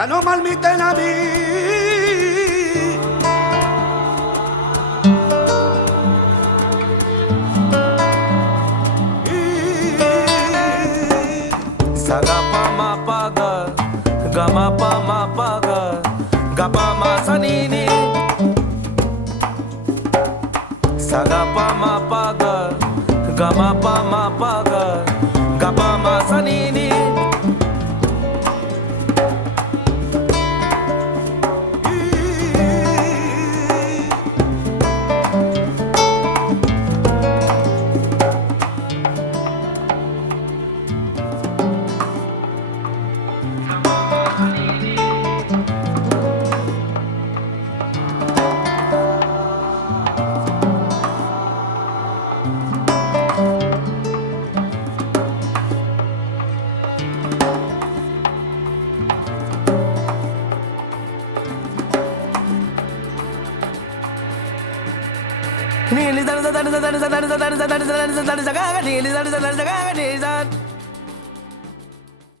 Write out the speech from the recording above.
Ya no malmiten a mí. Sagapa ma paga, gama pa ma paga, gapa ma sanini. Sagapa ma paga, gama pa ma paga, gapa ma sanini. Nearly